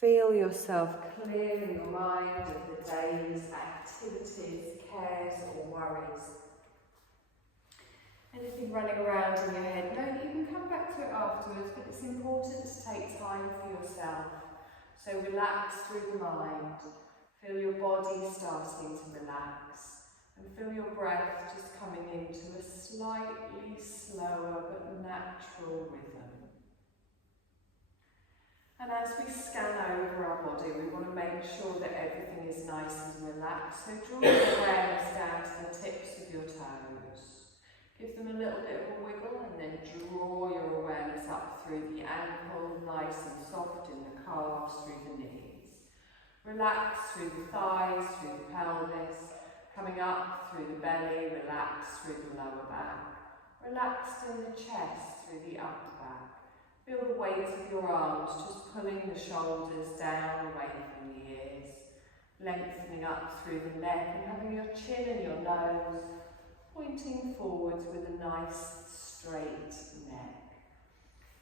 Feel yourself clearing your mind of the day's activities, cares or worries. Anything running around in your head, know that you can come back to it afterwards, but it's important to take time for yourself. So relax through the mind, feel your body starting to relax, and feel your breath just coming into a slightly slower but natural rhythm. And as we scan over our body, we want to make sure that everything is nice and relaxed. So draw your awareness down to the tips of your toes. Give them a little bit of a wiggle and then draw your awareness up through the ankle, nice and soft in the calves, through the knees. Relax through the thighs, through the pelvis, coming up through the belly, relax through the lower back. Relax in the chest, through the upper back. Feel the weight of your arms just pulling the shoulders down away from the ears, lengthening up through the neck and having your chin and your nose pointing forwards with a nice straight neck.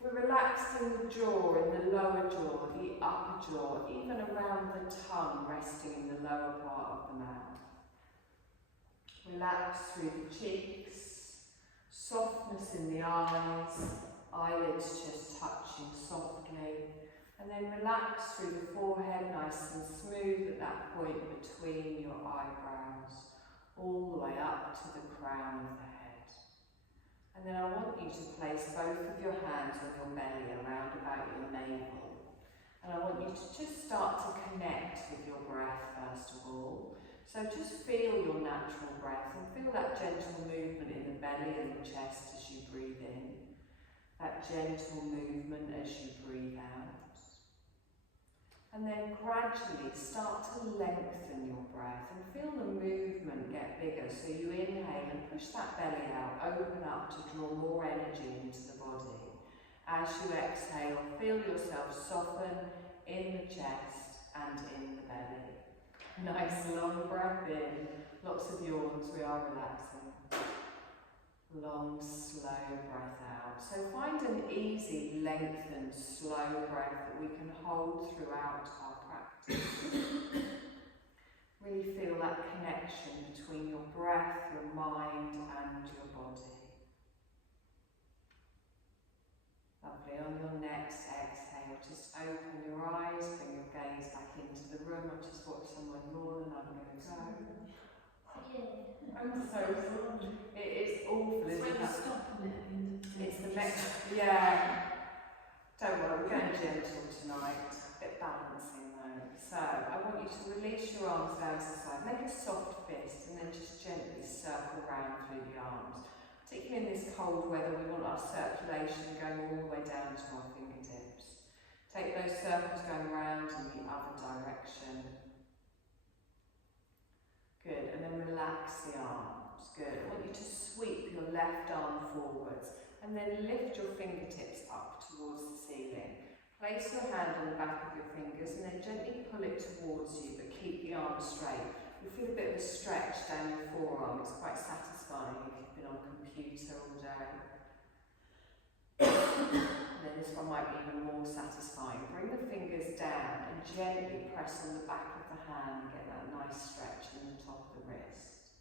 We're relaxing the jaw, in the lower jaw, the upper jaw, even around the tongue resting in the lower part of the mouth. Relax through the cheeks, softness in the eyes, eyelids just touching softly, and then relax through the forehead, nice and smooth at that point between your eyebrows, all the way up to the crown of the head. And then I want you to place both of your hands on your belly around about your navel. And I want you to just start to connect with your breath first of all. So just feel your natural breath and feel that gentle movement in the belly and the chest as you breathe in. That gentle movement as you breathe out. And then gradually start to lengthen your breath and feel the movement get bigger. So you inhale and push that belly out, open up to draw more energy into the body. As you exhale, feel yourself soften in the chest and in the belly. Nice long breath in, lots of yawns, we are relaxing. Long, slow breath out. So find an easy, lengthened, slow breath that we can hold throughout our practice. Really feel that connection between your breath, your mind and your body. Lovely. On your next exhale, just open your eyes, bring your gaze back into the room. I've just watched someone yawn and I'm going to go. I'm so sorry. It is awful, isn't it? It's the next, yeah. Don't worry, we're going gentle tonight. A bit balancing though. So, I want you to release your arms down to the side. Make a soft fist and then just gently circle around through the arms. Particularly in this cold weather, we want our circulation going all the way down to our fingertips. Take those circles going around in the other direction. Good, and then relax the arms. Good. I want you to sweep your left arm forwards and then lift your fingertips up towards the ceiling. Place your hand on the back of your fingers and then gently pull it towards you, but keep the arm straight. You'll feel a bit of a stretch down your forearm. It's quite satisfying if you've been on computer all day. And then this one might be even more satisfying. Bring the fingers down and gently press on the back of the hand. Get that nice stretch in the top of the wrist.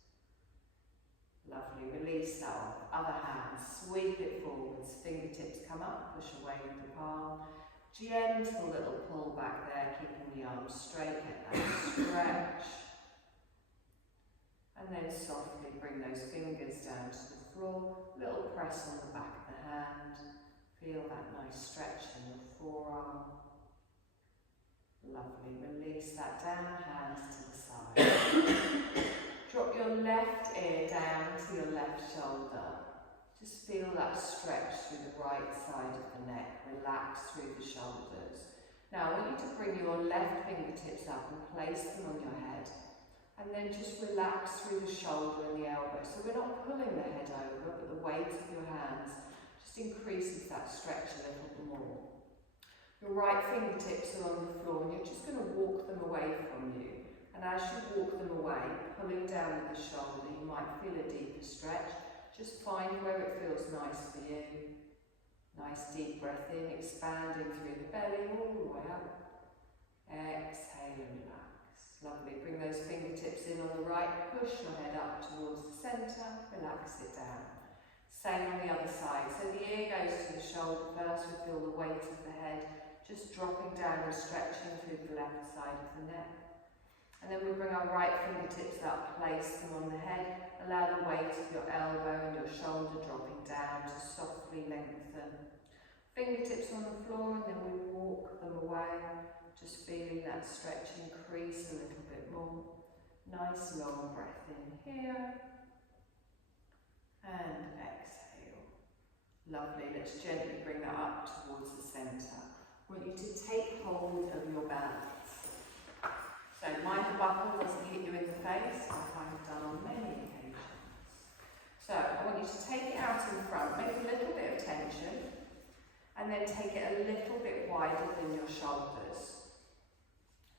Lovely. Release that off. Other hand. Sweep it forwards. Fingertips come up. Push away with the palm. Gentle little pull back there, keeping the arms straight. Get that stretch. And then softly bring those fingers down to the floor. Little press on the back of the hand. Feel that nice stretch in the forearm. Lovely. Release that down, hands to the side. Drop your left ear down to your left shoulder. Just feel that stretch through the right side of the neck. Relax through the shoulders. Now I want you to bring your left fingertips up and place them on your head. And then just relax through the shoulder and the elbow. So we're not pulling the head over, but the weight of your hands just increases that stretch a little bit more. Your right fingertips are on the floor and you're just going to walk them away from you. And as you walk them away, pulling down with the shoulder, you might feel a deeper stretch. Just find where it feels nice for you. Nice deep breath in, expanding through the belly all the way up. exhale and relax. Lovely. Bring those fingertips in on the right. Push your head up towards the centre. Relax it down. Same on the other side. So the ear goes to the shoulder first. We feel the weight of the head just dropping down and stretching through the left side of the neck. And then we bring our right fingertips up, place them on the head. Allow the weight of your elbow and your shoulder dropping down to softly lengthen. Fingertips on the floor, and then we walk them away. Just feeling that stretch increase a little bit more. Nice long breath in here. And exhale. Lovely. Let's gently bring that up towards the centre. I want you to take hold of your balance. So mind the buckle doesn't hit you in the face, like I have done on many occasions. So I want you to take it out in front, make a little bit of tension, and then take it a little bit wider than your shoulders.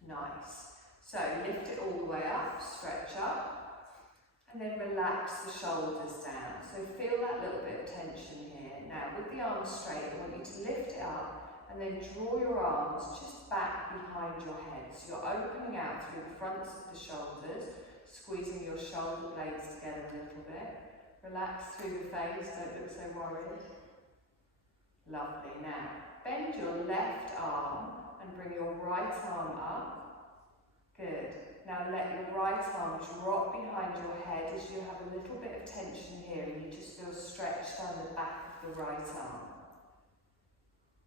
Nice. So lift it all the way up, stretch up, and then relax the shoulders down. So feel that little bit of tension here. Now with the arms straight, I want you to lift it up and then draw your arms just back behind your head. So you're opening out through the fronts of the shoulders, squeezing your shoulder blades together a little bit. Relax through the face, don't look so worried. Lovely. Now bend your left arm and bring your right arm up. Good. Now let your right arm drop behind your head as you have a little bit of tension here and you just feel stretched down the back of the right arm.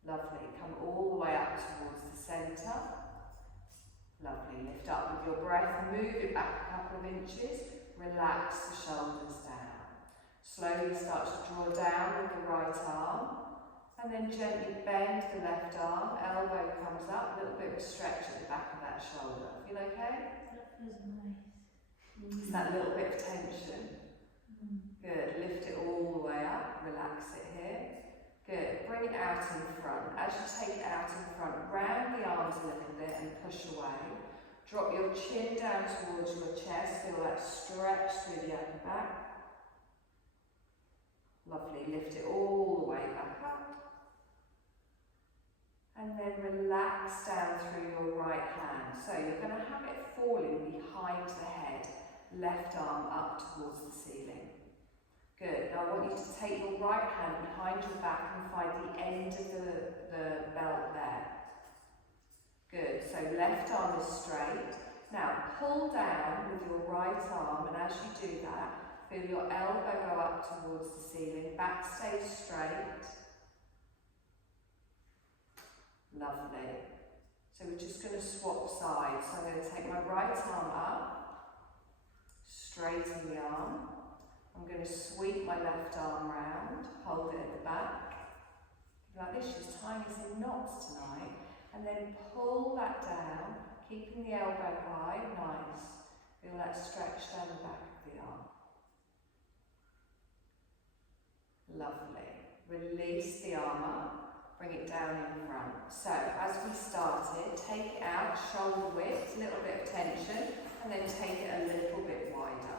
Lovely. Come all the way up towards the centre. Lovely. Lift up with your breath, move it back a couple of inches, relax the shoulders down. Slowly start to draw down with the right arm. And then gently bend the left arm, elbow comes up, a little bit of a stretch at the back of that shoulder. Feel okay? That feels nice. It's that little bit of tension. Good. Lift it all the way up, relax it here. Good. Bring it out in front. As you take it out in front, round the arms a little bit and push away. Drop your chin down towards your chest, feel that stretch through the upper back. Lovely. Lift it all the way back up. And then relax down through your right hand. So you're going to have it falling behind the head, left arm up towards the ceiling. Good. Now I want you to take your right hand behind your back and find the end of the belt there. Good. So left arm is straight. Now pull down with your right arm, and as you do that, feel your elbow go up towards the ceiling, back stays straight. Lovely. So we're just going to swap sides. So I'm going to take my right arm up, straighten the arm. I'm going to sweep my left arm round, hold it at the back. Like this, she's tying us in knots tonight. And then pull that down, keeping the elbow high, nice. Feel that stretch down the back of the arm. Lovely. Release the arm up. Bring it down in front. So, as we started, take it out, shoulder width, a little bit of tension, and then take it a little bit wider.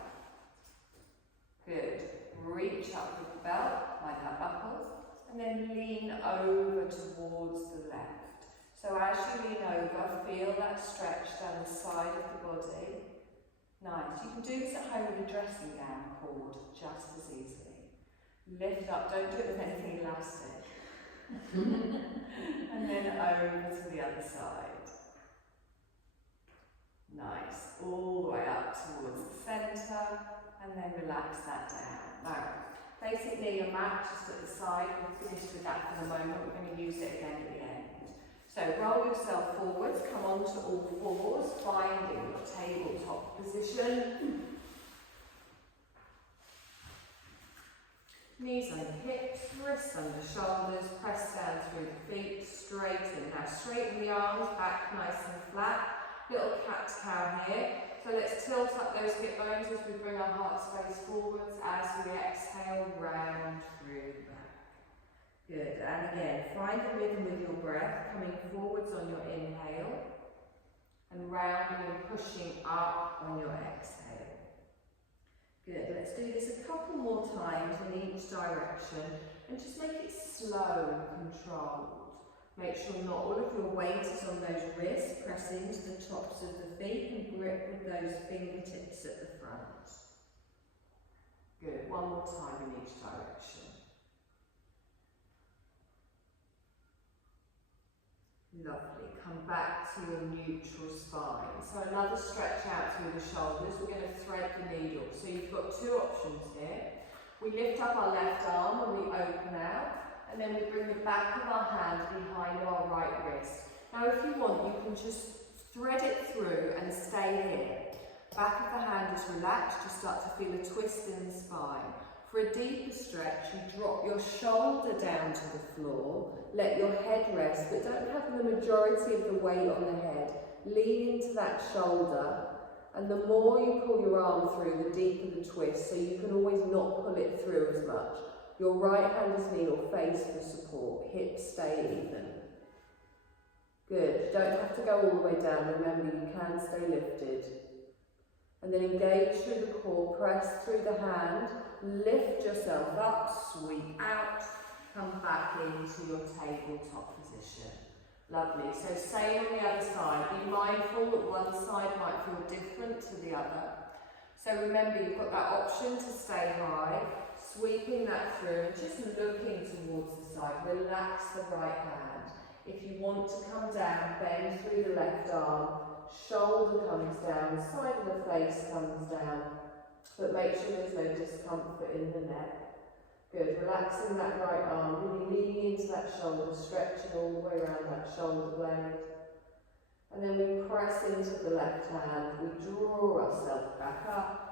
Good. Reach up with the belt, like that buckle, and then lean over towards the left. So as you lean over, feel that stretch down the side of the body. Nice. You can do this at home with a dressing gown cord, just as easily. Lift up, don't do it with anything elastic. And then over to the other side. Nice. All the way up towards the centre, and then relax that down. Now, basically your mat just at the side. We'll finish with that for the moment. We're going to use it again at the end. So roll yourself forwards, come onto all fours, finding your tabletop position. Knees under hips, wrists under shoulders, press down through the feet, straighten. Now straighten the arms back nice and flat. Little cat-cow here. So let's tilt up those hip bones as we bring our heart space forwards as we exhale round through the back. Good. And again, find the rhythm with your breath, coming forwards on your inhale and rounding and pushing up on your exhale. Good, let's do this a couple more times in each direction and just make it slow and controlled. Make sure not all of your weight is on those wrists, press press into the tops of the feet and grip with those fingertips at the front. Good, one more time in each direction. Lovely, come back to your neutral spine. So another stretch out through the shoulders. We're going to thread the needle. So you've got two options here. We lift up our left arm and we open out, and then we bring the back of our hand behind our right wrist. Now if you want, you can just thread it through and stay here. Back of the hand is relaxed, you start to feel a twist in the spine. For a deeper stretch, you drop your shoulder down to the floor, let your head rest, but don't have the majority of the weight on the head. Lean into that shoulder, and the more you pull your arm through, the deeper the twist, so you can always not pull it through as much. Your right hand is knee or face for support, hips stay even. Good, you don't have to go all the way down, remember you can stay lifted. And then engage through the core, press through the hand, lift yourself up, sweep out, come back into your tabletop position. Lovely, so same on the other side. Be mindful that one side might feel different to the other. So remember, you've got that option to stay high, sweeping that through and just looking towards the side. Relax the right hand. If you want to come down, bend through the left arm, shoulder comes down, side of the face comes down, but make sure there's no discomfort in the neck. Good, relaxing that right arm, really leaning into that shoulder, stretching all the way around that shoulder blade. And then we press into the left hand, we draw ourselves back up.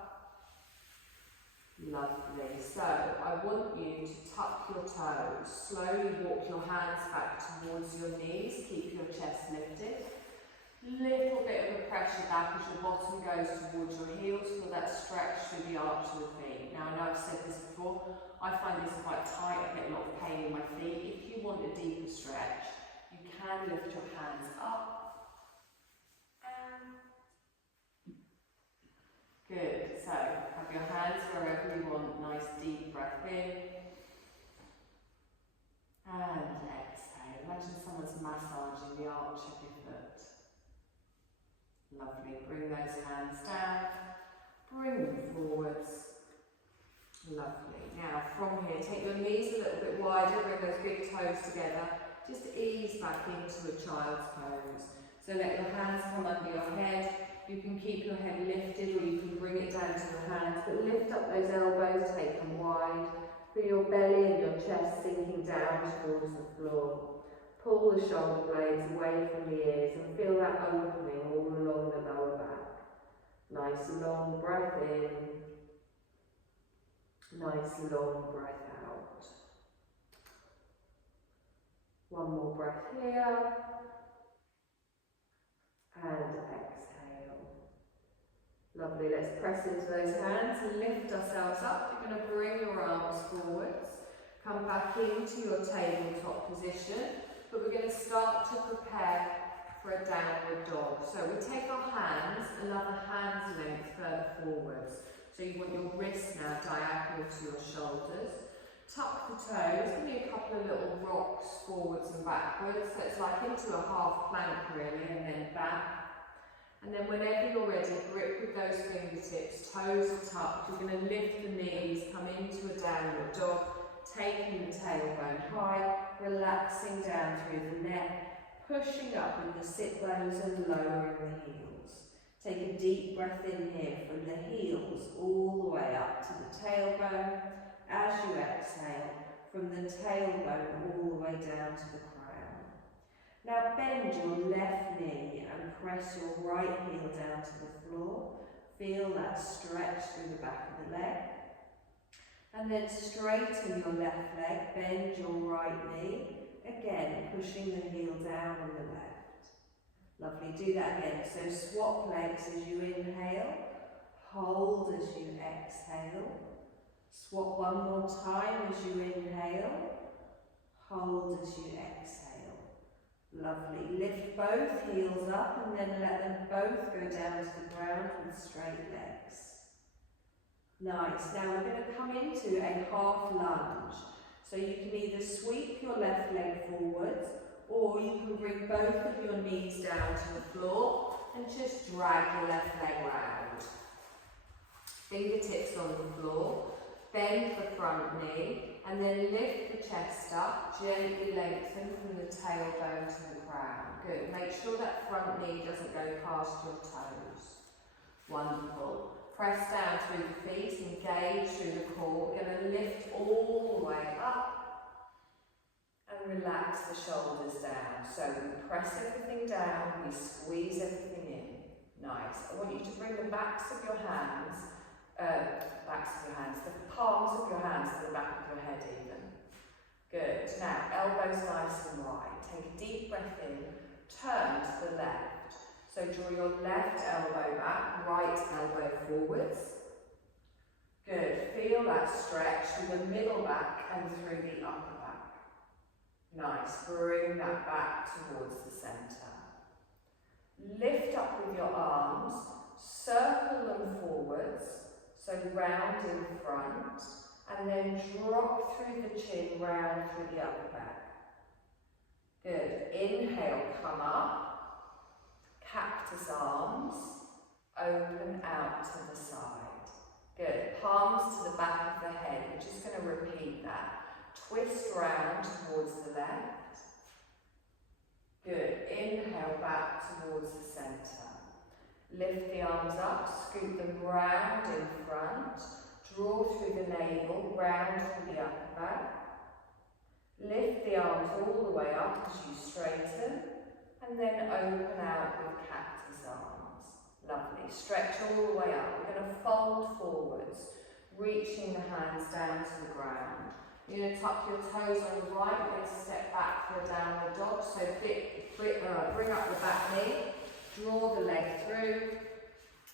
Lovely, so I want you to tuck your toes, slowly walk your hands back towards your knees, keep your chest lifted. Little bit of a pressure back as your bottom goes towards your heels, feel that stretch through the arch of the feet. Now I know I've said this before, I find this quite tight, I get a lot of pain in my feet. If you want a deeper stretch, you can lift your hands up. Good, so have your hands wherever you want, nice deep breath in. And exhale, imagine someone's massaging the arch of your foot. Lovely, bring those hands down, bring them forwards. Lovely, now from here, take your knees a little bit wider, bring those big toes together, just ease back into a child's pose. So let your hands come under your head, you can keep your head lifted or you can bring it down to your hands, but lift up those elbows, take them wide, feel your belly and your chest sinking down towards the floor. Pull the shoulder blades away from the ears and feel that opening all along the lower back. Nice long breath in. Nice long breath out. One more breath here. And exhale. Lovely, let's press into those hands and lift ourselves up. You're going to bring your arms forwards. Come back into your tabletop position. But we're going to start to prepare for a downward dog. So we take our hands another hand's length further forwards. So you want your wrists now diagonal to your shoulders. Tuck the toes, give me a couple of little rocks forwards and backwards. So it's like into a half plank really, and then back. And then whenever you're ready, grip with those fingertips, toes are tucked. You're going to lift the knees, come into a downward dog. Taking the tailbone high, relaxing down through the neck, pushing up with the sit bones and lowering the heels. Take a deep breath in here from the heels all the way up to the tailbone. As you exhale, from the tailbone all the way down to the crown. Now bend your left knee and press your right heel down to the floor. Feel that stretch through the back of the leg. And then straighten your left leg, bend your right knee, again pushing the heel down on the left. Lovely, do that again. So swap legs as you inhale, hold as you exhale. Swap one more time as you inhale, hold as you exhale. Lovely, lift both heels up and then let them both go down to the ground with straight legs. Nice, now we're going to come into a half lunge. So you can either sweep your left leg forwards Or you can bring both of your knees down to the floor and just drag your left leg round. Fingertips on the floor, bend the front knee, and then lift the chest up, gently lengthen from the tailbone to the crown. Good. Make sure that front knee doesn't go past your toes. Wonderful. Press down through the feet, engage through the core. We're going to lift all the way up and relax the shoulders down. So we press everything down, we squeeze everything in. Nice. I want you to bring the backs of your hands, the palms of your hands to the back of your head even. Good. Now, elbows nice and wide. Take a deep breath in, turn to the left. So draw your left elbow back, right elbow forwards. Good. Feel that stretch through the middle back and through the upper back. Nice. Bring that back towards the centre. Lift up with your arms, circle them forwards, so round in front, and then drop through the chin, round through the upper back. Good. Inhale, come up. Cactus arms, open out to the side. Good. Palms to the back of the head. We're just going to repeat that. Twist round towards the left. Good. Inhale back towards the centre. Lift the arms up, scoop them round in front. Draw through the navel, round through the upper back. Lift the arms all the way up as you straighten. And then open out with cactus arms. Lovely. Stretch all the way up. We're going to fold forwards, reaching the hands down to the ground. You're going to tuck your toes on the right. We're going to step back for a downward dog. So bring up the back knee, draw the leg through,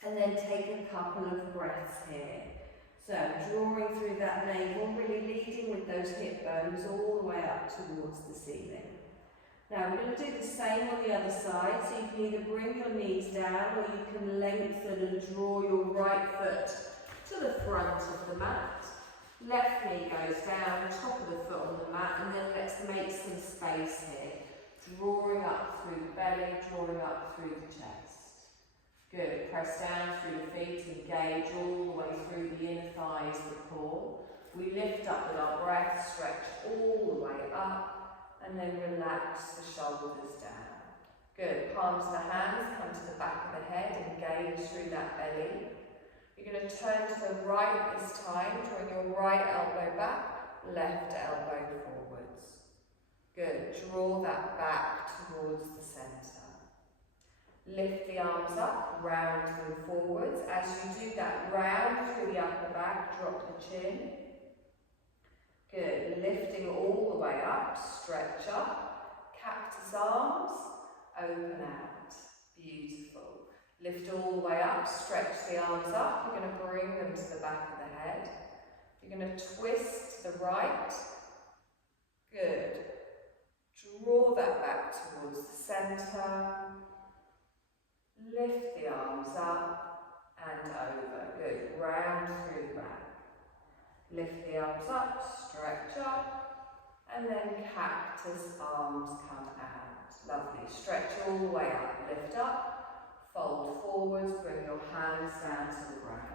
and then take a couple of breaths here. So drawing through that navel, really leading with those hip bones all the way up towards the ceiling. Now we're going to do the same on the other side, so you can either bring your knees down or you can lengthen and draw your right foot to the front of the mat. Left knee goes down, top of the foot on the mat, and then let's make some space here. Drawing up through the belly, drawing up through the chest. Good. Press down through the feet, engage all the way through the inner thighs, the core. We lift up with our breath, stretch all the way up. And then relax the shoulders down. Good. Palms of the hands come to the back of the head, engage through that belly. You're going to turn to the right this time, drawing your right elbow back, left elbow forwards. Good. Draw that back towards the centre. Lift the arms up, round them forwards. As you do that, round through the upper back, drop the chin. Good. Lifting all the way up, stretch up. Cactus arms, open out. Beautiful. Lift all the way up, stretch the arms up. You're going to bring them to the back of the head. You're going to twist to the right. Good. Draw that back towards the centre. Lift the arms up and over. Good. Round through the back. Lift the arms up, stretch up, and then cactus arms come out. Lovely. Stretch all the way up. Lift up, fold forwards, bring your hands down to the ground.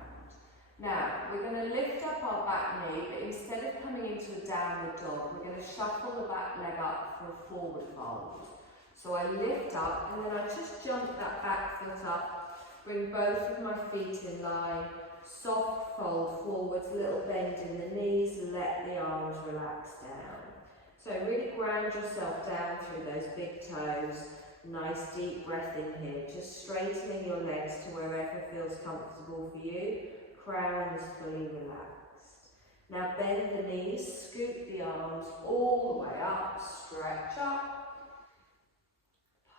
Now, we're going to lift up our back knee, but instead of coming into a downward dog, we're going to shuffle the back leg up for a forward fold. So I lift up, and then I just jump that back foot up, bring both of my feet in line, soft fold forwards, little bend in the knees, let the arms relax down. So really ground yourself down through those big toes. Nice deep breath in here, just straightening your legs to wherever feels comfortable for you. Crown is fully relaxed. Now bend the knees, scoop the arms all the way up, stretch up.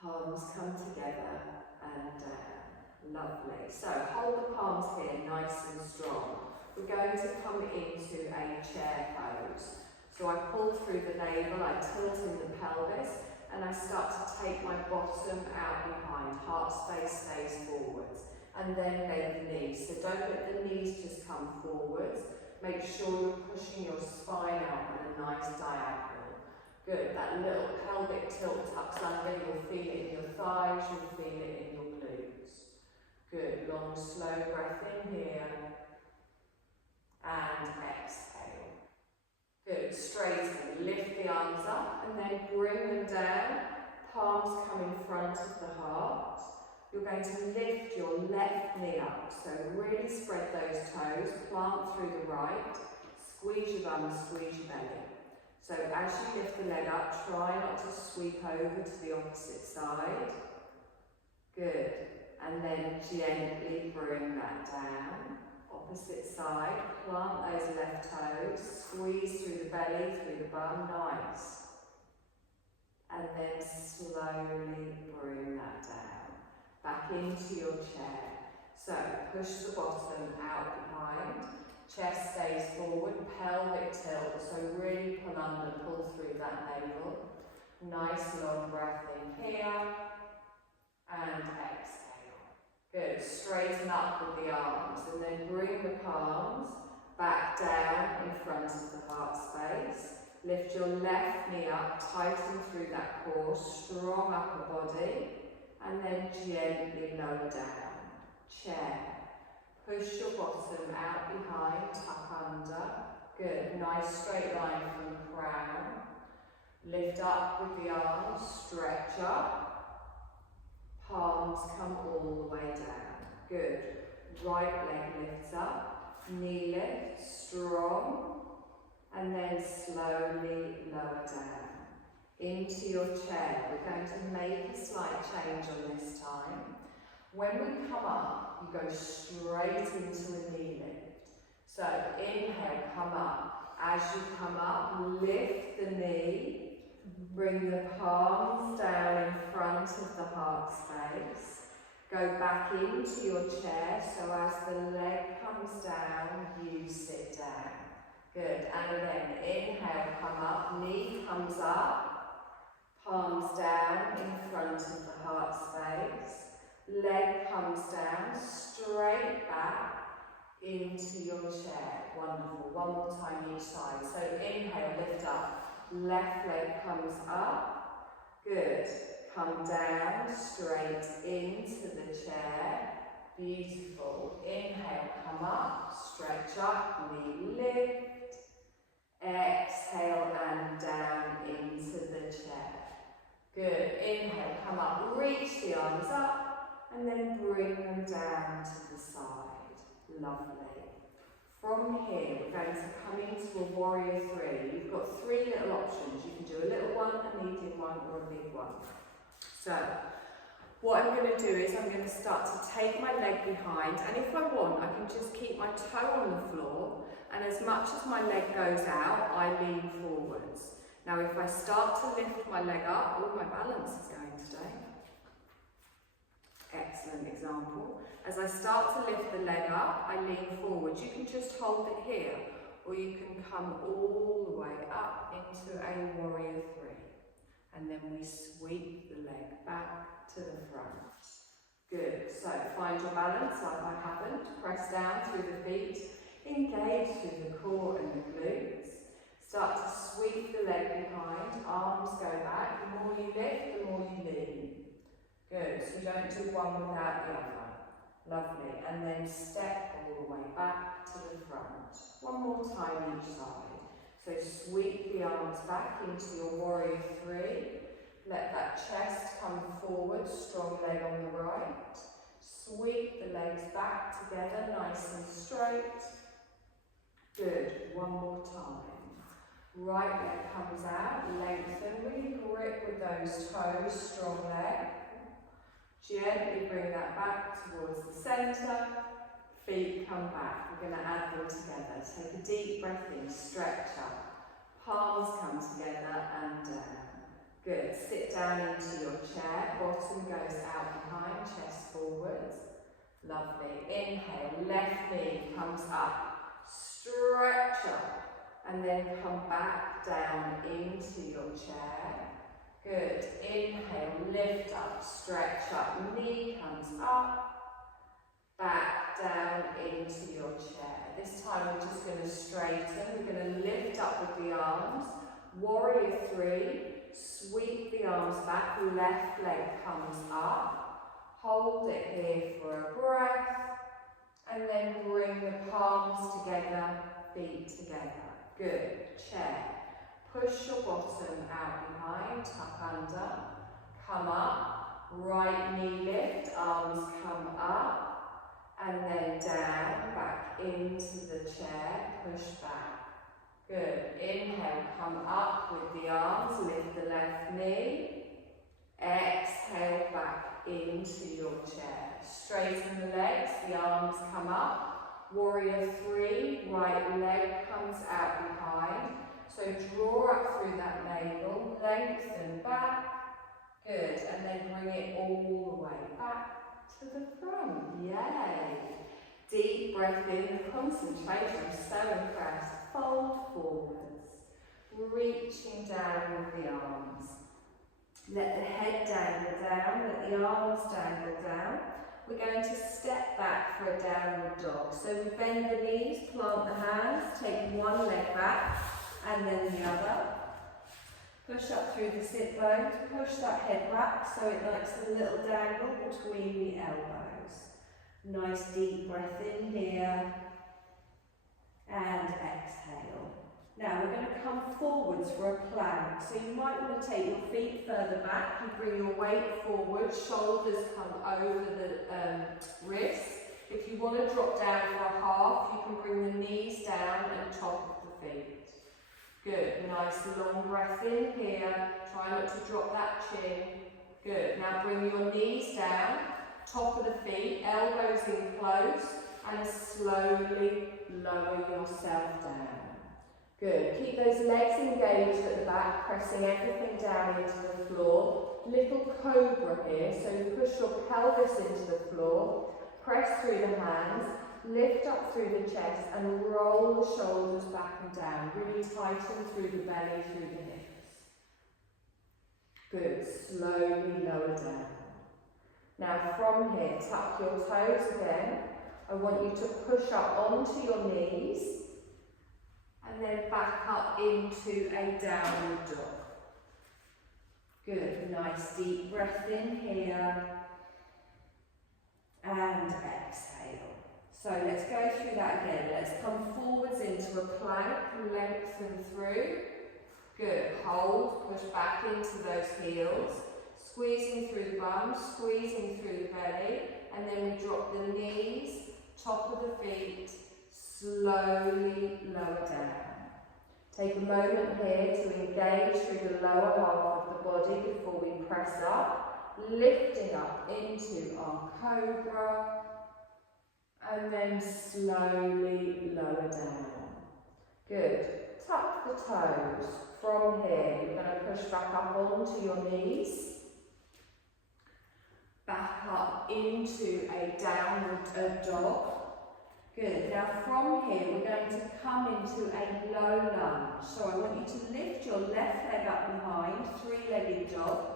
Palms come together and down. Lovely. So hold the palms here nice and strong. We're going to come into a chair pose. So I pull through the navel, I tilt in the pelvis, and I start to take my bottom out behind. Heart space stays forwards. And then bend the knees. So don't let the knees just come forwards. Make sure you're pushing your spine out on a nice diagonal. Good, that little pelvic tilt tucks under, you'll feel it in your thighs, you'll feel it in your glutes. Good, long slow breath in here, and exhale. Good, straighten, lift the arms up, and then bring them down, palms come in front of the heart. You're going to lift your left knee up, so really spread those toes, plant through the right, squeeze your bum, squeeze your belly. So as you lift the leg up, try not to sweep over to the opposite side. Good. And then gently bring that down. Opposite side, plant those left toes, squeeze through the belly, through the bum, nice. And then slowly bring that down. Back into your chair. So push the bottom out behind. Chest stays forward, pelvic tilt, so really pull under, pull through that navel. Nice long breath in here, and exhale. Good, straighten up with the arms, and then bring the palms back down in front of the heart space. Lift your left knee up, tighten through that core, strong upper body, and then gently lower down. Chair. Push your bottom out behind, tuck under. Good, nice straight line from the crown. Lift up with the arms, stretch up. Palms come all the way down. Good. Right leg lifts up, knee lift, strong. And then slowly lower down. Into your chair. We're going to make a slight change on this time. When we come up, you go straight into a knee lift. So inhale, come up. As you come up, lift the knee. Bring the palms down in front of the heart space. Go back into your chair, so as the leg comes down, you sit down. Good, and again, inhale, come up, knee comes up, palms down in front of the heart space. Leg comes down, straight back into your chair. Wonderful. One more time each side. So inhale, lift up. Left leg comes up. Good. Come down, straight into the chair. Beautiful. Inhale, come up, stretch up, knee lift. Exhale and down into the chair. Good. Inhale, come up, reach the arms up. And then bring them down to the side. Lovely. From here, we're going to come into a warrior three. You've got three little options. You can do a little one, a medium one, or a big one. So, what I'm going to do is I'm going to start to take my leg behind, and if I want, I can just keep my toe on the floor, and as much as my leg goes out, I lean forwards. Now, if I start to lift my leg up, my balance is going today. Excellent example. As I start to lift the leg up, I lean forward. You can just hold it here, or you can come all the way up into a warrior three. And then we sweep the leg back to the front. Good. So find your balance like I haven't. Press down through the feet. Engage through the core and the glutes. Start to sweep the leg behind. Arms go back. The more you lift, the more you lean. Good, so don't do one without the other. Lovely, and then step all the way back to the front. One more time each side. So sweep the arms back into your warrior three. Let that chest come forward, strong leg on the right. Sweep the legs back together, nice and straight. Good, one more time. Right leg comes out, lengthen, really grip with those toes, strong leg. Gently bring that back towards the centre. Feet come back. We're going to add them together. Take a deep breath in, stretch up. Palms come together and down. Good. Sit down into your chair. Bottom goes out behind, chest forwards. Lovely. Inhale, left knee comes up. Stretch up. And then come back down into your chair. Good. Inhale, lift up, stretch up, knee comes up, back down into your chair. This time we're just going to straighten. We're going to lift up with the arms, Warrior three, sweep the arms back, left leg comes up. Hold it here for a breath. And then bring the palms together, feet together. Good. Chair. Push your bottom out behind, tuck under. Come up. Right knee lift, arms come up. And then down, back into the chair, push back. Good. Inhale, come up with the arms, lift the left knee. Exhale, back into your chair. Straighten the legs, the arms come up. Warrior three, right leg comes out behind. So draw up through that navel, lengthen back. Good, and then bring it all the way back to the front. Yay! Deep breath in, concentrate, I'm so impressed. Fold forwards, reaching down with the arms. Let the head dangle down, let the arms dangle down. We're going to step back for a downward dog. So we bend the knees, plant the hands, take one leg back and then the other. Push up through the sit bones, push that head back so it likes a little dangle between the elbows. Nice deep breath in here and exhale. Now we're going to come forwards for a plank. So you might want to take your feet further back. You bring your weight forward, shoulders come over the wrists. If you want to drop down for a half, you can bring the knees down and top of the feet. Good. Nice long breath in here. Try not to drop that chin. Good. Now bring your knees down, top of the feet, elbows in close, and slowly lower yourself down. Good. Keep those legs engaged at the back, pressing everything down into the floor. Little cobra here, so you push your pelvis into the floor, press through the hands, lift up through the chest and roll the shoulders back and down. Really tighten through the belly, through the hips. Good. Slowly lower down. Now from here, tuck your toes again. I want you to push up onto your knees and then back up into a downward dog. Good. Nice deep breath in here and exhale. So let's go through that again. Let's come forwards into a plank, lengthen through. Good. Hold, push back into those heels. Squeezing through the bum, squeezing through the belly. And then we drop the knees, top of the feet, slowly lower down. Take a moment here to engage through the lower half of the body before we press up. Lifting up into our cobra. And then slowly lower down. Good. Tuck the toes. From here, you're going to push back up onto your knees. Back up into a downward dog. Good. Now from here, we're going to come into a low lunge. So I want you to lift your left leg up behind, three-legged dog,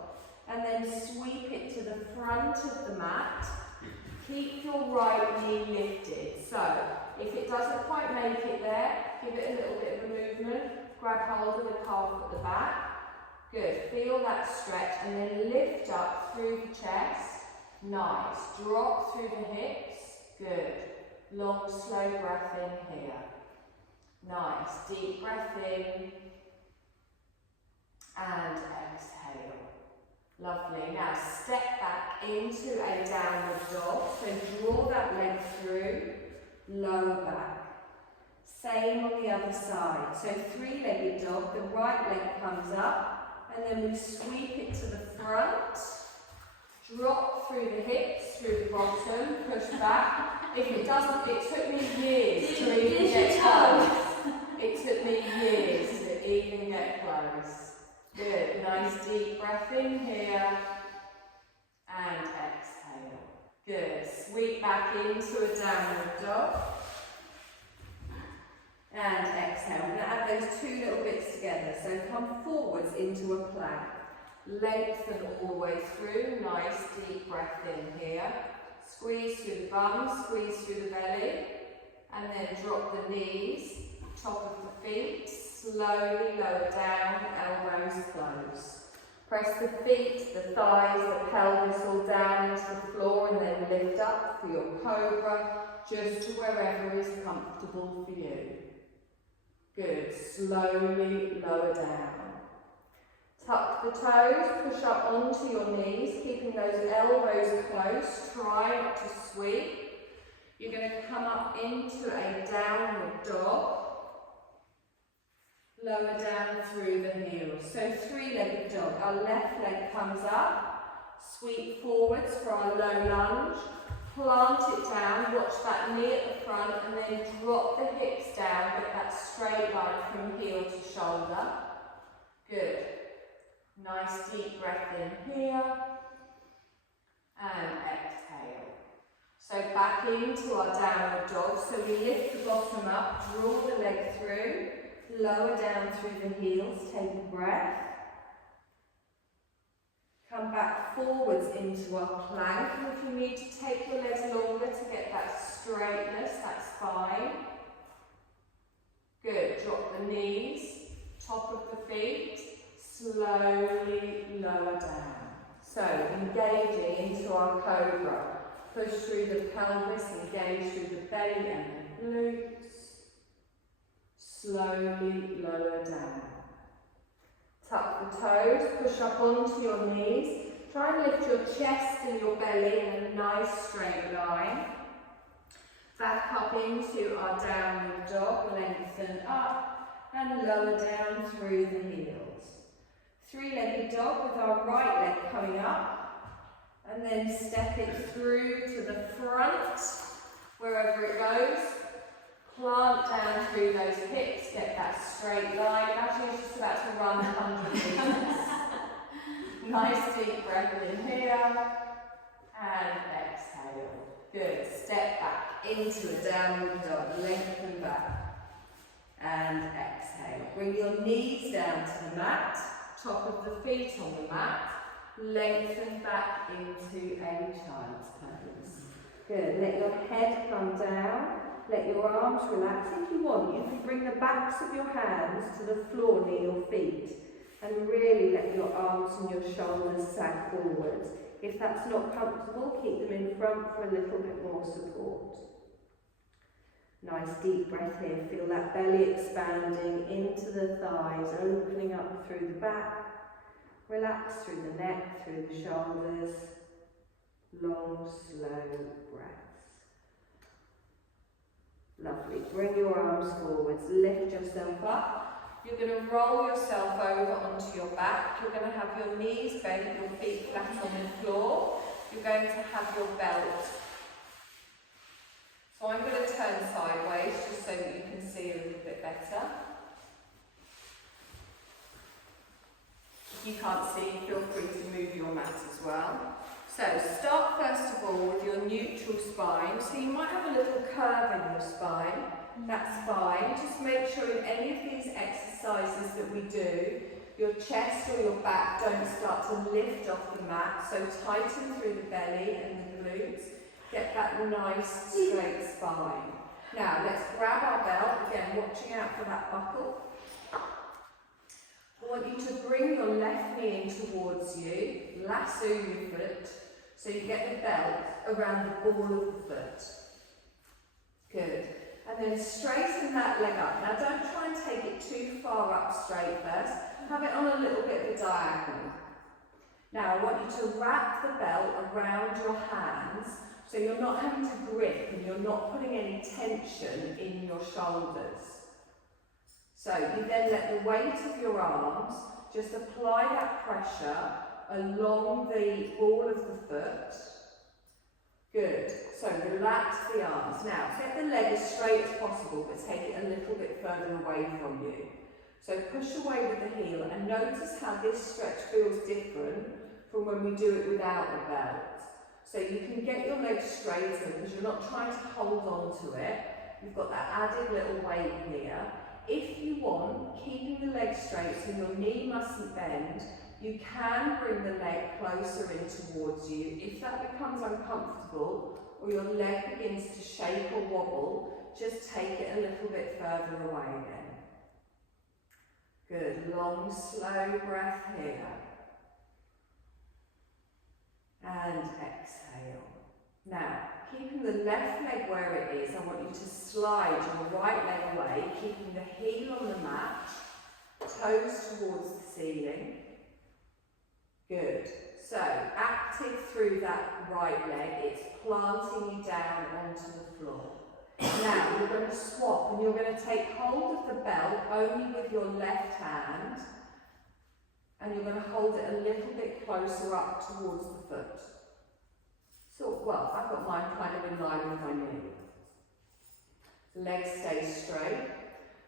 and then sweep it to the front of the mat. Keep your right knee lifted. So, if it doesn't quite make it there, give it a little bit of a movement. Grab hold of the calf at the back. Good. Feel that stretch and then lift up through the chest. Nice. Drop through the hips. Good. Long, slow breath in here. Nice. Deep breath in and exhale. Lovely. Now step back into a downward dog. So draw that leg through, lower back. Same on the other side. So three-legged dog, the right leg comes up and then we sweep it to the front. Drop through the hips, through the bottom, push back. If it doesn't, it took me years to even get close. It took me years to even get close. Good. Nice deep breath in here and exhale. Good. Sweep back into a downward dog and exhale. I'm going to add those two little bits together. So come forwards into a plank. Lengthen all the way through. Nice deep breath in here. Squeeze through the bum, squeeze through the belly, and then drop the knees, top of the feet. Slowly lower down, elbows close. Press the feet, the thighs, the pelvis all down into the floor and then lift up for your cobra, just to wherever is comfortable for you. Good, slowly lower down. Tuck the toes, push up onto your knees, keeping those elbows close, try not to sweep. You're going to come up into a downward dog. Lower down through the heels. So three-legged dog. Our left leg comes up. Sweep forwards for our low lunge. Plant it down. Watch that knee at the front and then drop the hips down. Get that straight line from heel to shoulder. Good. Nice deep breath in here. And exhale. So back into our downward dog. So we lift the bottom up, draw the leg through. Lower down through the heels, take a breath. Come back forwards into our plank, and if you need to take your legs longer to get that straightness, that's fine. Good, drop the knees, top of the feet, slowly lower down. So, engaging into our cobra. Push through the pelvis, engage through the belly and the glutes. Slowly lower down. Tuck the toes, push up onto your knees. Try and lift your chest and your belly in a nice straight line. Back up into our downward dog, lengthen up and lower down through the heels. Three-legged dog with our right leg coming up and then step it through to the front, wherever it goes. Plant down through those hips, get that straight line. Imagine you're just about to run 100 metres. Nice deep breath in here. And exhale. Good. Step back into a downward dog. Lengthen back. And exhale. Bring your knees down to the mat. Top of the feet on the mat. Lengthen back into a child's pose. Good. Let your head come down. Let your arms relax. If you want, you can bring the backs of your hands to the floor near your feet and really let your arms and your shoulders sag forwards. If that's not comfortable, keep them in front for a little bit more support. Nice deep breath here. Feel that belly expanding into the thighs, opening up through the back. Relax through the neck, through the shoulders. Long, slow breaths. Lovely. Bring your arms forwards, lift yourself up. You're going to roll yourself over onto your back. You're going to have your knees bent, your feet flat on the floor. You're going to have your belt. So I'm going to turn sideways just so that you can see a little bit better. If you can't see, feel free to move your mat as well. So start first of all with your neutral spine. So you might have a little curve in your spine. That's fine. Just make sure in any of these exercises that we do, your chest or your back don't start to lift off the mat. So tighten through the belly and the glutes. Get that nice straight spine. Now let's grab our belt. Again, watching out for that buckle. I want you to bring your left knee in towards you, lasso your foot, so you get the belt around the ball of the foot. Good. And then straighten that leg up. Now don't try and take it too far up straight first. Have it on a little bit of a diagonal. Now I want you to wrap the belt around your hands so you're not having to grip and you're not putting any tension in your shoulders. So you then let the weight of your arms just apply that pressure along the ball of the foot. Good. So relax the arms. Now get the leg as straight as possible, but take it a little bit further away from you. So push away with the heel and notice how this stretch feels different from when we do it without the belt. So you can get your legs straighter because you're not trying to hold on to it. You've got that added little weight here. If you want, keeping the leg straight so your knee mustn't bend, you can bring the leg closer in towards you. If that becomes uncomfortable or your leg begins to shake or wobble, just take it a little bit further away then. Good, long, slow breath here. And exhale. Now, keeping the left leg where it is, I want you to slide your right leg away, keeping the heel on the mat, toes towards the ceiling. Good. So, active through that right leg, it's planting you down onto the floor. Now, you're going to swap and you're going to take hold of the belt only with your left hand, and you're going to hold it a little bit closer up towards the foot. So, well, I've got mine kind of in line with my knee. The legs stay straight.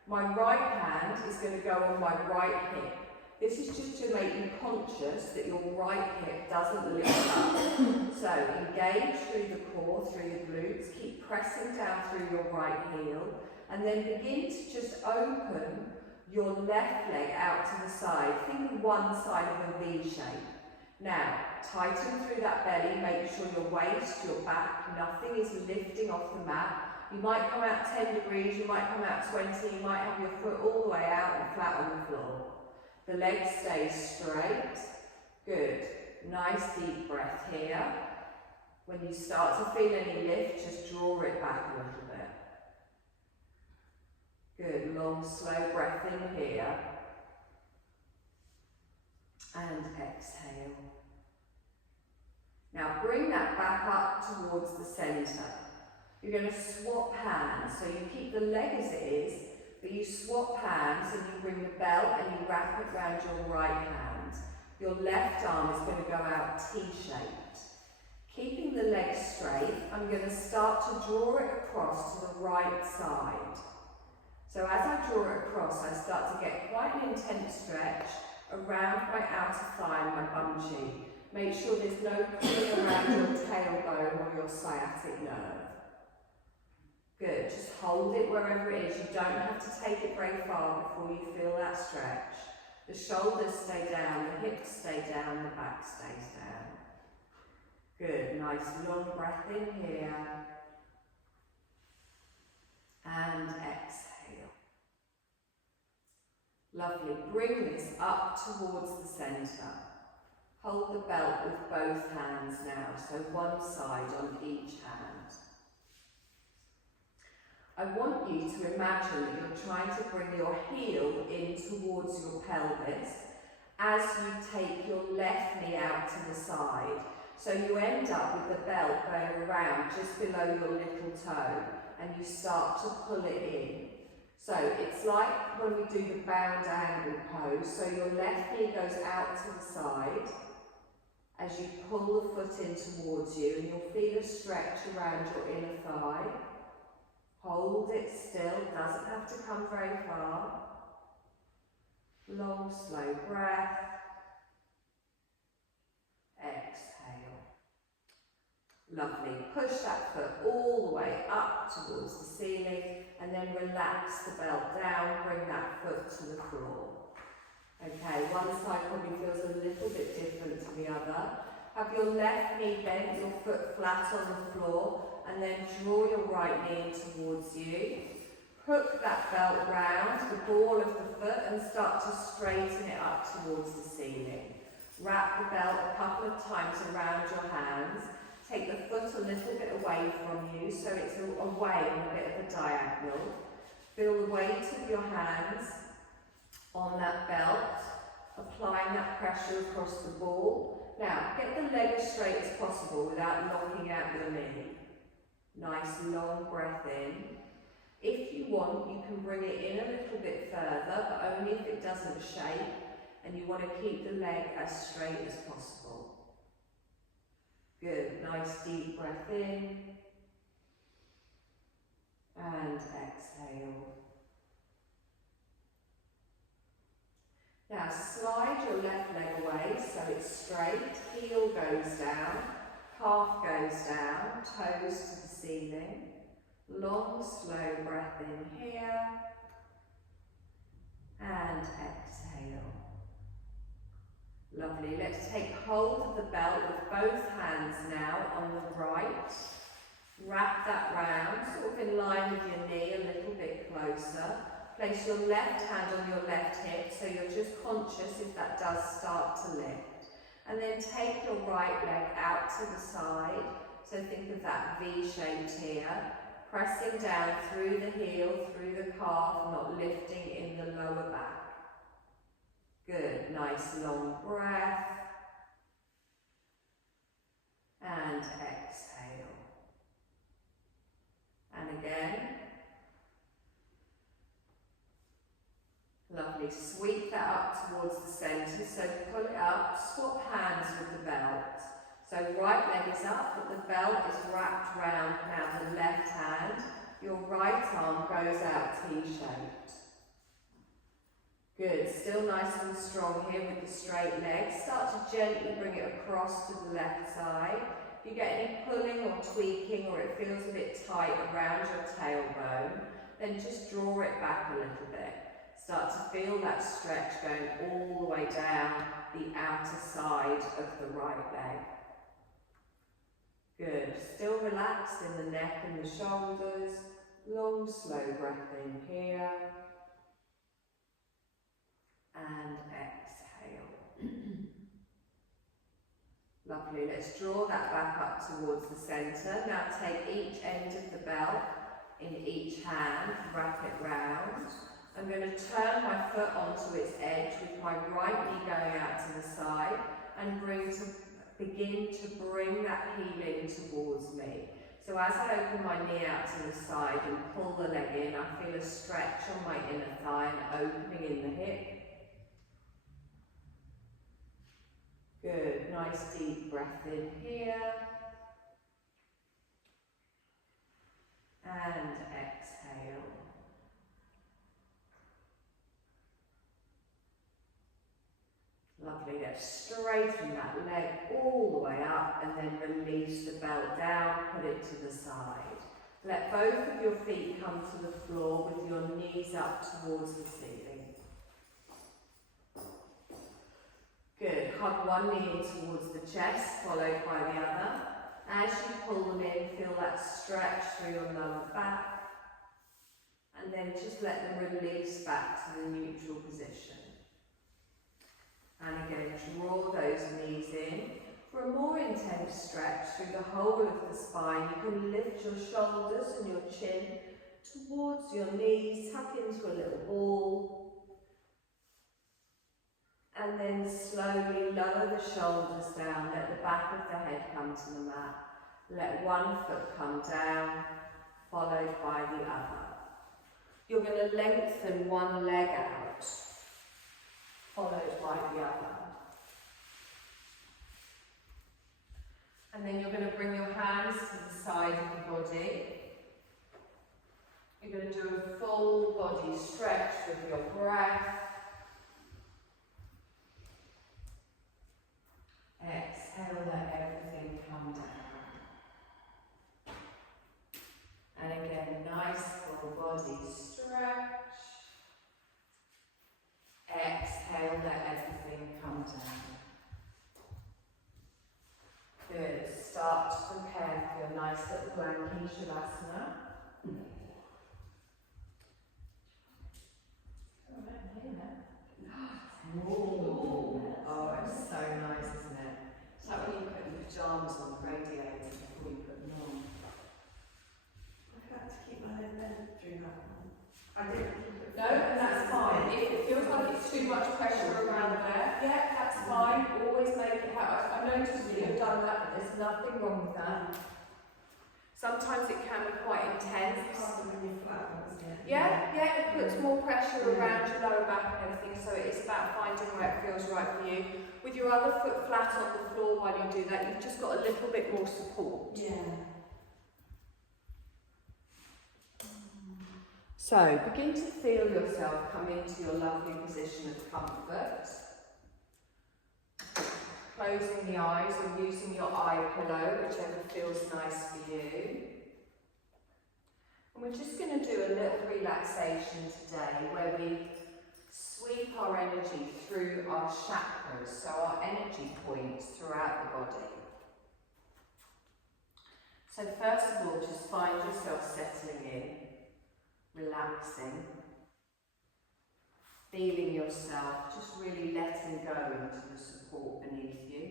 My right hand is going to go on my right hip. This is just to make you conscious that your right hip doesn't lift up. So engage through the core, through the glutes, keep pressing down through your right heel, and then begin to just open your left leg out to the side. Think of one side of a V shape. Now, tighten through that belly, make sure your waist, your back, nothing is lifting off the mat. You might come out 10 degrees, you might come out 20, you might have your foot all the way out and flat on the floor. The legs stay straight. Good. Nice deep breath here. When you start to feel any lift, just draw it back a little bit. Good. Long, slow breath in here. And exhale. Now bring that back up towards the centre. You're going to swap hands. So you keep the leg as it is, but you swap hands and you bring the belt and you wrap it around your right hand. Your left arm is going to go out T-shaped. Keeping the leg straight, I'm going to start to draw it across to the right side. So as I draw it across, I start to get quite an intense stretch around my outer thigh and my bum cheek. Make sure there's no pulling around your tailbone or your sciatic nerve. Good, just hold it wherever it is. You don't have to take it very far before you feel that stretch. The shoulders stay down, the hips stay down, the back stays down. Good, nice long breath in here. And exhale. Lovely, bring this up towards the centre. Hold the belt with both hands now, so one side on each hand. I want you to imagine that you're trying to bring your heel in towards your pelvis as you take your left knee out to the side. So you end up with the belt going around just below your little toe and you start to pull it in. So it's like when we do the bound angle pose, so your left knee goes out to the side as you pull the foot in towards you, and you'll feel a stretch around your inner thigh. Hold it still, doesn't have to come very far. Long, slow breath. Exhale. Lovely. Push that foot all the way up towards the ceiling and then relax the belt down, bring that foot to the floor. Okay, one side probably feels a little bit different to the other. Have your left knee bent, your foot flat on the floor, and then draw your right knee in towards you. Hook that belt round the ball of the foot and start to straighten it up towards the ceiling. Wrap the belt a couple of times around your hands. Take the foot a little bit away from you so it's away on a bit of a diagonal. Feel the weight of your hands on that belt, applying that pressure across the ball. Now, get the leg as straight as possible without locking out your knee. Nice long breath in. If you want, you can bring it in a little bit further, but only if it doesn't shake, and you want to keep the leg as straight as possible. Good, nice deep breath in, and exhale. Now slide your left leg away so it's straight, heel goes down, calf goes down, toes to the ceiling. Long, slow breath in here, and exhale. Lovely, let's take hold of the belt with both hands now on the right. Wrap that round, sort of in line with your knee, a little bit closer. Place your left hand on your left hip, so you're just conscious if that does start to lift. And then take your right leg out to the side, so think of that V shaped here, pressing down through the heel, through the calf, not lifting in the lower back. Good, nice long breath. And exhale. And again. Lovely, sweep that up towards the centre, so pull it up, swap hands with the belt. So right leg is up, but the belt is wrapped round now the left hand. Your right arm goes out T-shaped. Good, still nice and strong here with the straight leg. Start to gently bring it across to the left side. If you get any pulling or tweaking or it feels a bit tight around your tailbone, then just draw it back a little bit. Start to feel that stretch going all the way down the outer side of the right leg. Good, still relaxed in the neck and the shoulders. Long, slow breath in here. And exhale. Lovely, let's draw that back up towards the centre. Now take each end of the belt in each hand, wrap it round. I'm going to turn my foot onto its edge with my right knee going out to the side and begin to bring that heel in towards me. So as I open my knee out to the side and pull the leg in, I feel a stretch on my inner thigh and opening in the hip. Good, nice deep breath in here. And exhale. Lovely, let's straighten that leg all the way up and then release the belt down, put it to the side. Let both of your feet come to the floor with your knees up towards the ceiling. Good, hug one knee in towards the chest, followed by the other. As you pull them in, feel that stretch through your lower back. And then just let them release back to the neutral position. And again, draw those knees in. For a more intense stretch through the whole of the spine, you can lift your shoulders and your chin towards your knees, tuck into a little ball. And then slowly lower the shoulders down, let the back of the head come to the mat. Let one foot come down, followed by the other. You're going to lengthen one leg out, followed by the other. And then you're going to bring your hands to the side of the body. You're going to do a full body stretch with your breath. Exhale, let everything come down. And again, nice full body stretch. Exhale, let everything come down. Good. Start to prepare for your nice little blankie shavasana. Oh, it's so nice, isn't it? It's like when you put your pyjamas on the radiator before you put them on. I've had to keep my head bent through that one. I didn't keep it. No, and that's fine. If it feels like it's too much pressure around there, yeah, that's fine. Always make it happen. I noticed that you've done that, but there's nothing wrong with that. Sometimes it can be quite intense. Yeah, it puts more pressure around your lower back and everything, so it's about finding where it feels right for you. With your other foot flat on the floor while you do that, you've just got a little bit more support. Yeah. So, begin to feel yourself come into your lovely position of comfort. Closing the eyes or using your eye pillow, whichever feels nice for you. And we're just going to do a little relaxation today where we sweep our energy through our chakras, so our energy points throughout the body. So first of all, just find yourself settling in, relaxing. Feeling yourself, just really letting go into the support beneath you.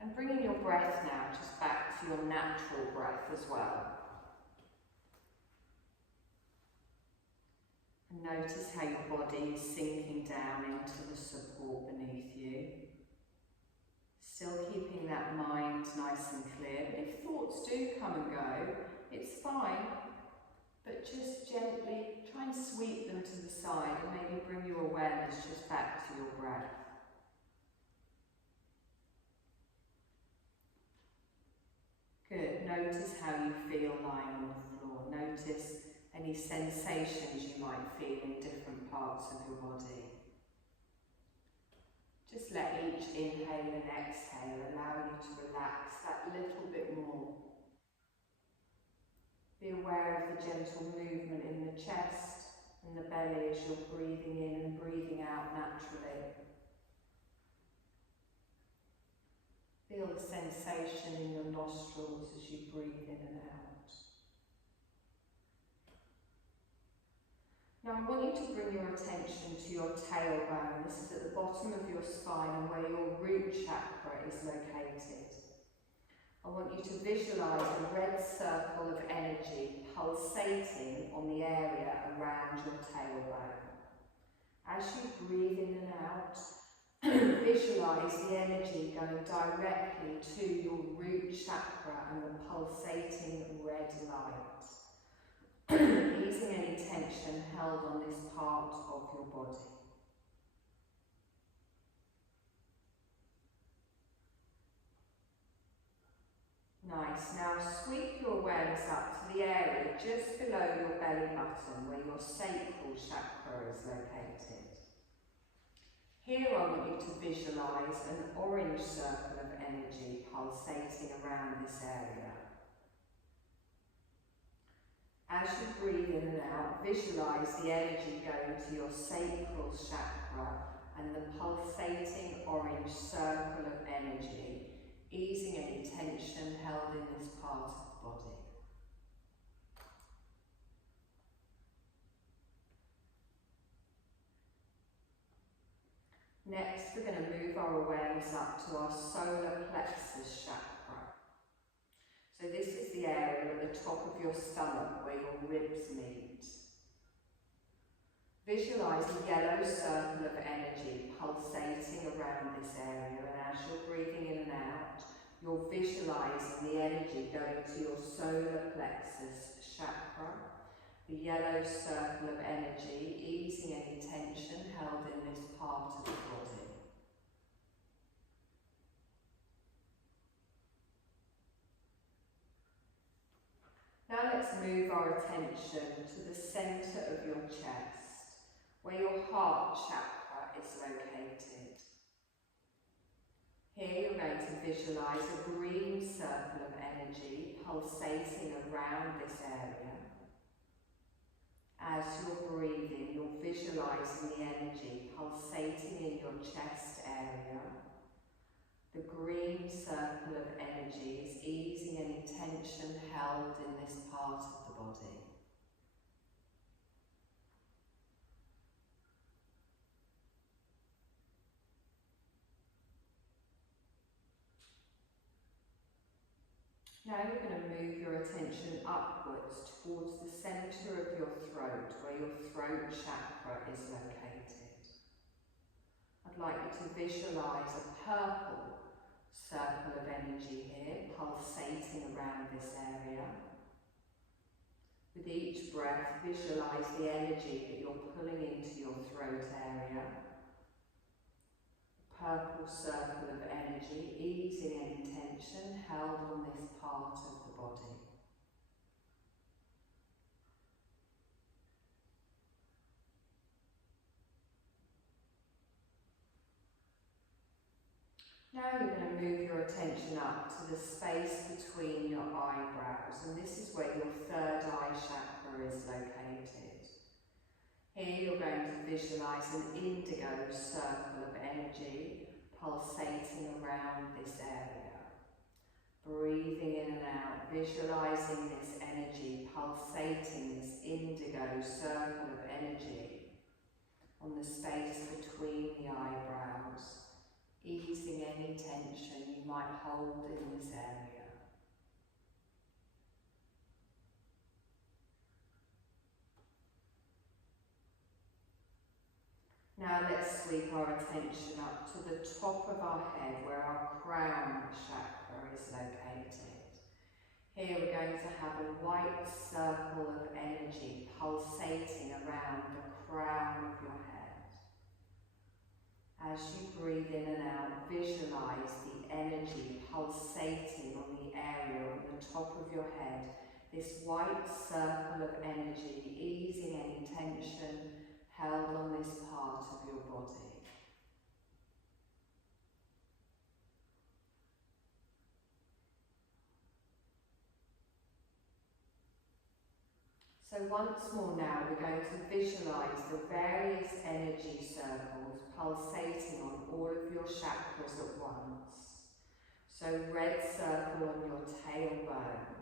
And bringing your breath now just back to your natural breath as well. And notice how your body is sinking down into the support beneath you. Still keeping that mind nice and clear. But if thoughts do come and go, it's fine. But just gently try and sweep them to the side and maybe bring your awareness just back to your breath. Good. Notice how you feel lying on the floor. Notice any sensations you might feel in different parts of your body. Just let each inhale and exhale allow you to relax that little bit more. Be aware of the gentle movement in the chest and the belly as you're breathing in and breathing out naturally. Feel the sensation in your nostrils as you breathe in and out. Now I want you to bring your attention to your tailbone. This is at the bottom of your spine and where your root chakra is located. I want you to visualise a red circle of energy pulsating on the area around your tailbone. As you breathe in and out, visualise the energy going directly to your root chakra and the pulsating red light, easing any tension held on this part of your body. Nice. Now sweep your awareness up to the area just below your belly button where your sacral chakra is located. Here I want you to visualise an orange circle of energy pulsating around this area. As you breathe in and out, visualise the energy going to your sacral chakra and the pulsating orange circle of energy, easing any tension held in this part of the body. Next, we're going to move our awareness up to our solar plexus chakra. So this is the area at the top of your stomach where your ribs meet. Visualise a yellow circle of energy pulsating around this area, and as you're breathing in and out, you're visualising the energy going to your solar plexus chakra, the yellow circle of energy, easing any tension held in this part of the body. Now let's move our attention to the centre of your chest, where your heart chakra is located. Here you're going to visualise a green circle of energy pulsating around this area. As you're breathing, you're visualising the energy pulsating in your chest area. The green circle of energy is easing any tension held in this part of the body. Now you're going to move your attention upwards towards the centre of your throat, where your throat chakra is located. I'd like you to visualise a purple circle of energy here, pulsating around this area. With each breath, visualise the energy that you're pulling into your throat area. Purple circle of energy, easing any tension held on this part of the body. Now you're going to move your attention up to the space between your eyebrows, and this is where your third eye chakra is located. Here you're going to visualise an indigo circle of energy pulsating around this area. Breathing in and out, visualising this energy energy, pulsating this indigo circle of energy on the space between the eyebrows, easing any tension you might hold in this area. Now let's sweep our attention up to the top of our head where our crown chakra is located. Here we're going to have a white circle of energy pulsating around the crown of your head. As you breathe in and out, visualize the energy pulsating on the area on the top of your head, this white circle of energy easing any tension held on this part of your body. So once more now we're going to visualise the various energy circles pulsating on all of your chakras at once. So red circle on your tailbone,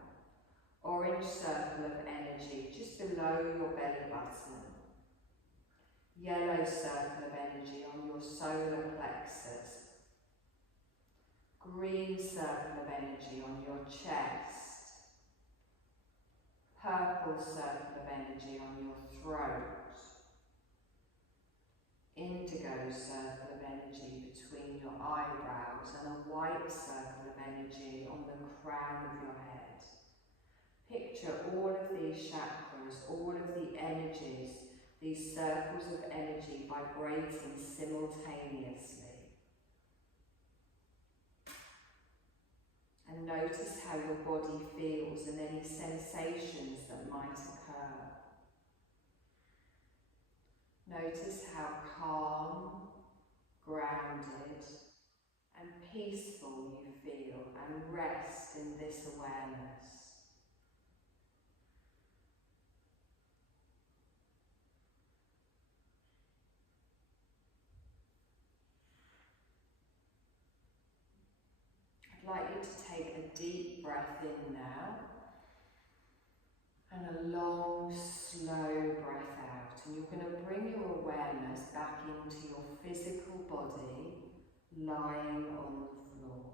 orange circle of energy just below your belly button, yellow circle of energy on your solar plexus, green circle of energy on your chest, purple circle of energy on your throat, indigo circle of energy between your eyebrows, and a white circle of energy on the crown of your head. Picture all of these chakras, all of the energies, these circles of energy vibrating simultaneously. And notice how your body feels and any sensations that might occur. Notice how calm, grounded, and peaceful you feel, and rest in this awareness. I'd like you to take a deep breath in now, and a long, slow breath out. And you're going to bring your awareness back into your physical body, lying on the floor.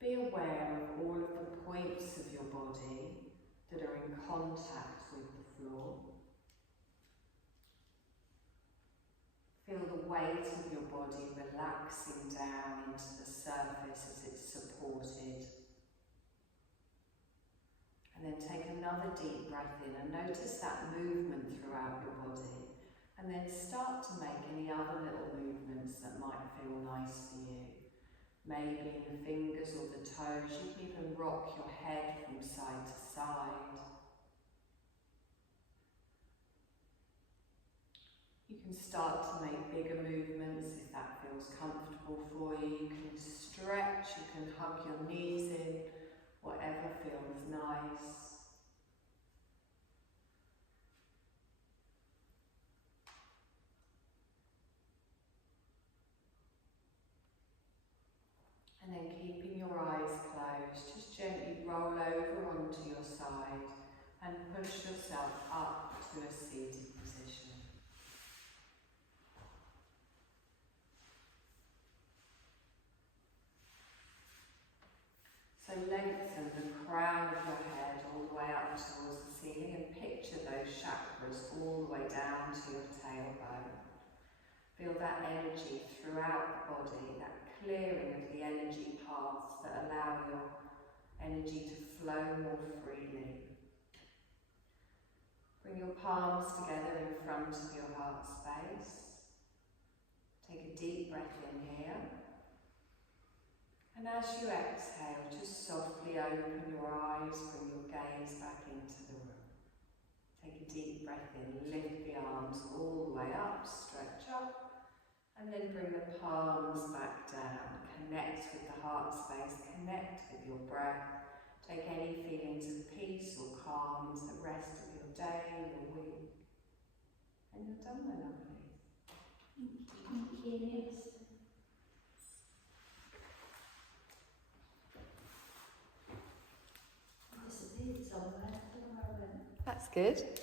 Be aware of all of the points of your body that are in contact with the floor. Feel the weight of your body relaxing down into the surface as it's supported. And then take another deep breath in and notice that movement throughout your body. And then start to make any other little movements that might feel nice for you. Maybe in the fingers or the toes. You can even rock your head from side to side. You can start to make bigger movements if that feels comfortable for you. You can stretch, you can hug your knees in, whatever feels nice. And then keeping your eyes closed, just gently roll over onto your side and push yourself up to a seated position. So lengthen the crown of your head all the way up towards the ceiling and picture those chakras all the way down to your tailbone. Feel that energy throughout the body, that clearing of the energy paths that allow your energy to flow more freely. Bring your palms together in front of your heart space. Take a deep breath in here. And as you exhale, just softly open your eyes, bring your gaze back into the room. Take a deep breath in, lift the arms all the way up, stretch up, and then bring the palms back down. Connect with the heart space, connect with your breath. Take any feelings of peace or calm into the rest of your day, your week. And you're done, my lovelies. Thank you. good.